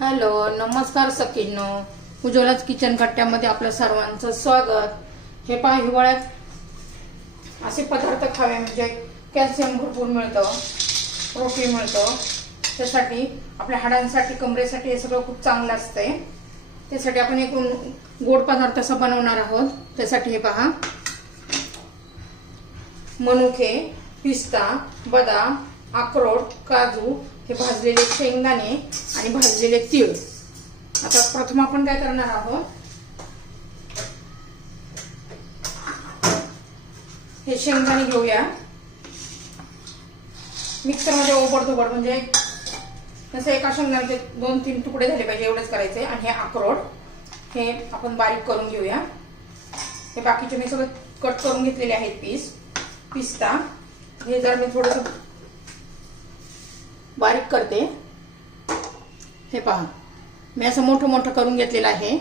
Hello नमस्कार सखींनो. उज्ज्वलाच kitchen कट्ट्यामध्ये आपलं सर्वांचं स्वागत. हे पहा हिवाळ्यात असे पदार्थ खावे म्हणजे कॅल्शियम भरपूर मिळतं प्रोटीन मिळतं. त्यासाठी आपल्या हाडांसाठी कमरेसाठी हे सगळं खूप चांगलं असतंय. त्यासाठी आपण एक गोड पदार्थ असं बनवणार आहोत. त्यासाठी हे पहा. मनुके पिस्ता बदाम अक्रोड काजू हे भाजलेले शेंगदाणे आणि भाजलेले तीळ. आता प्रथम आपण काय करणार आहोत? हे शेंगदाणे घेऊया. मिक्सरमध्ये ओबडधोबड म्हणजे जसं एका शेंगदाण्याचे दोन तीन तुकडे झाले पाहिजे एवढेच करायचे आणि हे अक्रोड हे आपण बारीक करून घेऊया. हे बाकीचे मी सगळं कट करून घेतलेले आहेत पीस. पिस्ता. हे जर मी थोडंसं बारीक करते. हे पहा. मी असं मोठं मोठं करून घेतलेलं आहे.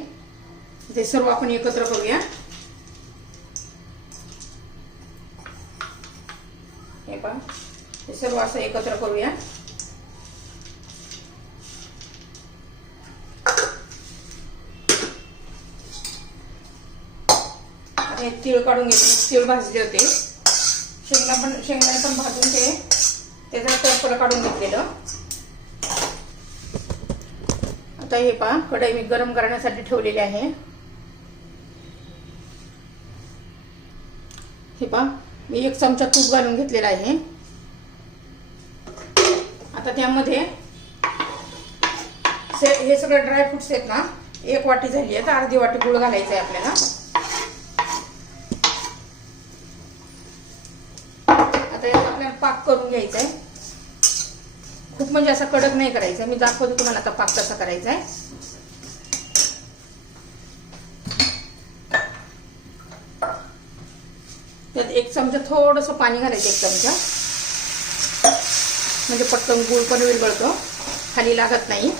ते सर्व आपण एकत्र करूया. हे पहा. हे सर्व असं एकत्र करूया. हे तीळ काढून घेतले. तीळ भाजले होते. शेंगला पण शेंगदाणे पण भाजून ते त्याचं टरफल काढून घेतलेलं. आता हे पहा कढई मी गरम करण्यासाठी ठेवलेली आहे. हे पहा मी एक चमचा तूप घालून घेतलेला आहे. आता त्यामध्ये से- हे सगळं ड्रायफ्रुट्स आहेत ना एक वाटी झाली आहे तर अर्धी वाटी गुळ घालायचं आहे आपल्याला. आता यात आपल्याला पाक करून घ्यायचा आहे. खूप म्हणजे असा कडक नाही करायचा मी दाखवते तुम्हाला आता पाक कसा करायचा आहे त्यात एक चमचा थोडस पाणी घालायचं एक चमचा. म्हणजे पटकन गुळ पण विरघळतो खाली लागत नाही.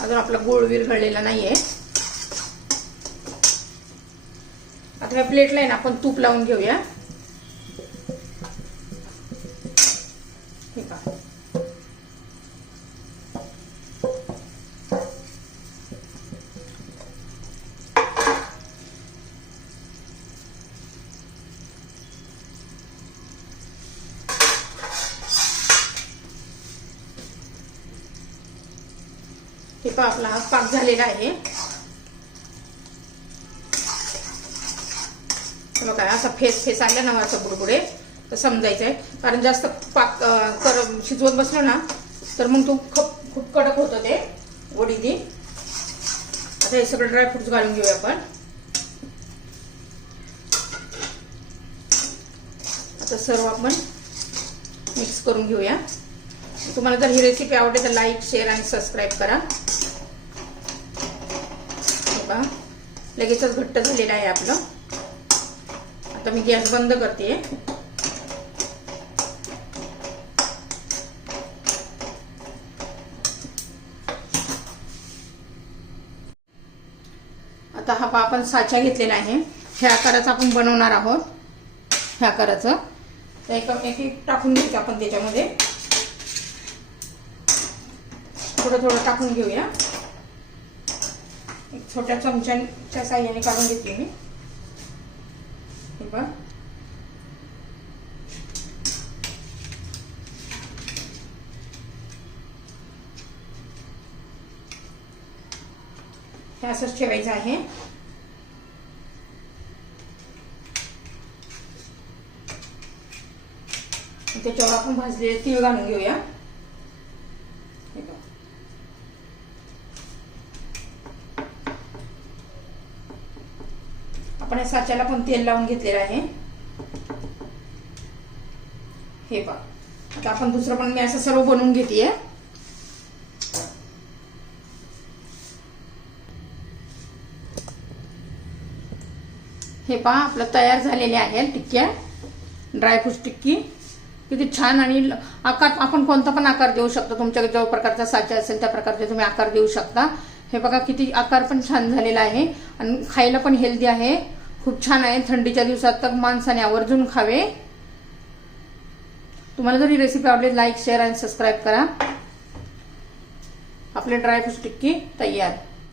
अजून आपला गुळ विरघळलेला नाहीये. आता ह्या प्लेटला आहे ना आपण तूप लावून घेऊया. हे पहा. हे पहा आपला हा पाक झालेला आहे. असं बघा असा फेस फेस आला ना असं बुडबुडे तर समजायचं आहे कारण जास्त पाक कर शिजवत बसलो ना तर मग तो खूप खूप कडक होतं ते वडी ती. आता हे सगळं ड्रायफ्रुट्स घालून घेऊया आपण. आता सर्व आपण मिक्स करून घेऊया. तुम्हाला जर ही रेसिपी आवडते तर लाईक शेअर आणि सबस्क्राईब करा. हे लगेचच घट्ट झालेलं आहे आपलं. आता मी गॅस बंद करते. आता हा आपण साचा घेतलेला आहे. ह्या आकाराचा आपण बनवणार आहोत. ह्या आकाराचं. तर एक एक एक टाकून घ्यायचं आपण त्याच्यामध्ये. थोडं थोडं टाकून घेऊया. एक छोट्या चमच्याच्या साह्याने काढून घेते मी. हे हे असंच ठेवायचं आहे त्याच्यावर आपण भाजलेले तीळ घालून घेऊया हे पहा. आपण या साच्याला पण तेल लावून घेतलेलं आहे. हे पहा आता आपण दुसरं पण मी असं सर्व बनवून घेते हे पहा आपलं तयार झालेले आहे टिक्क्या ड्रायफ्रूट टिक्की. किती छान आणि आकार आपण कोणता पण आकार देऊ शकतो. तुमच्याकडे जो प्रकारचा साचा असेल त्या प्रकारचे तुम्ही आकार देऊ शकता. हे बघा किती आकार पण छान झालेला आहे. आणि खायला पण हेल्दी आहे. खूप छान आहे. थंडीच्या दिवसात तर माणसाने आवर्जून खावे. तुम्हाला जर ही रेसिपी आवडली लाईक शेअर आणि सबस्क्राईब करा. आपले ड्रायफ्रूट टिक्की तयार.